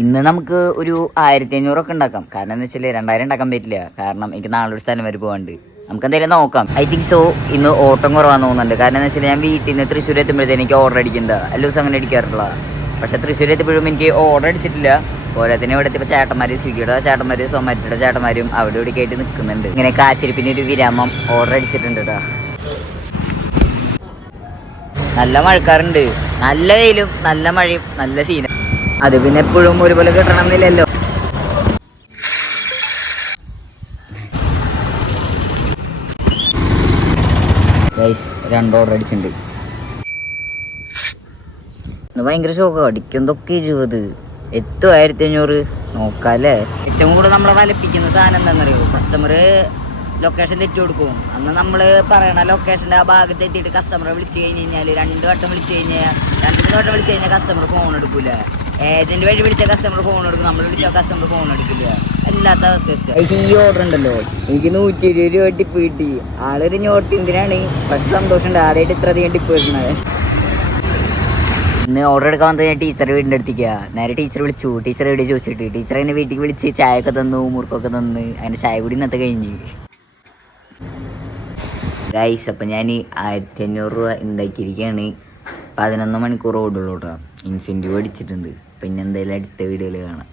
ഇന്ന് നമുക്ക് ഒരു ആയിരത്തി അഞ്ഞൂറൊക്കെ ഉണ്ടാക്കാം. കാരണം എന്താ വെച്ചാൽ രണ്ടായിരം ഉണ്ടാക്കാൻ പറ്റില്ല. കാരണം എനിക്ക് നാളെ ഒരു സ്ഥലം വരെ പോകാണ്ട് നമുക്ക് എന്തായാലും നോക്കാം. ഐ തിങ്ക് സോ ഇന്ന് ഓട്ടം കുറവാന്ന് തോന്നുന്നുണ്ട്. കാരണം എന്താ വെച്ചാൽ ഞാൻ വീട്ടിൽ നിന്ന് തൃശ്ശൂർ എത്തുമ്പോഴത്തേക്ക് എനിക്ക് ഓർഡർ അടിക്കണ്ട. എല്ലാ ദിവസം അങ്ങനെ അടിക്കാറുള്ള പക്ഷെ തൃശ്ശൂർ എത്തിപ്പോഴും എനിക്ക് ഓർഡർ അടിച്ചിട്ടില്ല. പോരാത്തിന് ഇവിടെ എത്തിയപ്പോൾ ചേട്ടന്മാര് സ്വിഗ്ഗിയുടെ ചേട്ടന്മാര് സൊമാറ്റോയുടെ ചേട്ടന്മാരും അവിടെ ഇവിടെ ആയിട്ട് നിൽക്കുന്നുണ്ട് ഇങ്ങനെ കാത്തിരിപ്പിന് ഒരു വിരാമം ഓർഡർ അടിച്ചിട്ടുണ്ട് കേട്ടോ നല്ല മഴക്കാറുണ്ട്. നല്ല വെയിലും നല്ല മഴയും നല്ല സീനും അത് പിന്നെ എപ്പോഴും ഒരുപോലെ കിട്ടണമെന്നില്ലല്ലോ. രണ്ട് ഓർഡർ അടിച്ചിട്ടുണ്ട്. ഇന്ന് ഭയങ്കര ഷോക്കാ അടിക്കുന്നതൊക്കെ ഇരുപത്. എത്തും ആയിരത്തി അഞ്ഞൂറ് നോക്കാല്ലേ? ഏറ്റവും കൂടുതൽ നമ്മളെ വലപ്പിക്കുന്ന സാധനം എന്താണെന്നറിയോ? കസ്റ്റമർ ലൊക്കേഷൻ തെറ്റി കൊടുക്കും. അന്ന് നമ്മൾ പറയണ ലൊക്കേഷന്റെ ആ ഭാഗത്ത് എത്തിയിട്ട് കസ്റ്റമറെ വിളിച്ചു കഴിഞ്ഞ് കഴിഞ്ഞാൽ രണ്ട് വട്ടം വിളിച്ചു കഴിഞ്ഞാൽ രണ്ട് വട്ടം വിളിച്ചു കഴിഞ്ഞാൽ കസ്റ്റമർ ഫോൺ എടുക്കൂല. ഏജന്റ് വഴി വിളിച്ച കസ്റ്റമർ ഫോൺ എടുക്കും. നമ്മൾ വിളിച്ച കസ്റ്റമർ ഫോൺ എടുക്കില്ല. അല്ലാത്ത അവസ്ഥ ഈ ഓർഡർ ഉണ്ടല്ലോ. എനിക്ക് നൂറ്റി ഇരുപത് രൂപ ടിപ്പ് കിട്ടി. ആളൊരു നോർത്ത് ഇന്ത്യനാണ്. പക്ഷെ സന്തോഷമുണ്ട്. ആദ്യമായിട്ട് ഇത്ര അധികം ടിപ്പ് വരുന്നത് ഇന്ന് ഓർഡർ എടുക്കാൻ വന്നത് ഞാൻ ടീച്ചർ വീടിന്റെ അടുത്തേക്ക്. നേരെ ടീച്ചർ വിളിച്ചു. ടീച്ചർ എവിടെ ചോദിച്ചിട്ട്. ടീച്ചർ എന്നെ വീട്ടിൽ വിളിച്ച് ചായ ഒക്കെ തന്നു മുറുക്കൊക്കെ തന്ന്. അതിന്റെ ചായ കൂടി ഇന്നത്തെ കഴിഞ്ഞ്. ഗൈസ് അപ്പം ഞാൻ ആയിരത്തി അഞ്ഞൂറ് രൂപ ഉണ്ടാക്കിയിരിക്കുകയാണ് പതിനൊന്ന് മണിക്കൂർ ഓടുള്ളൂ കേട്ടോ ഇൻസെന്റീവ് അടിച്ചിട്ടുണ്ട്. പിന്നെ അടുത്ത വീഡിയോയിൽ കാണാം.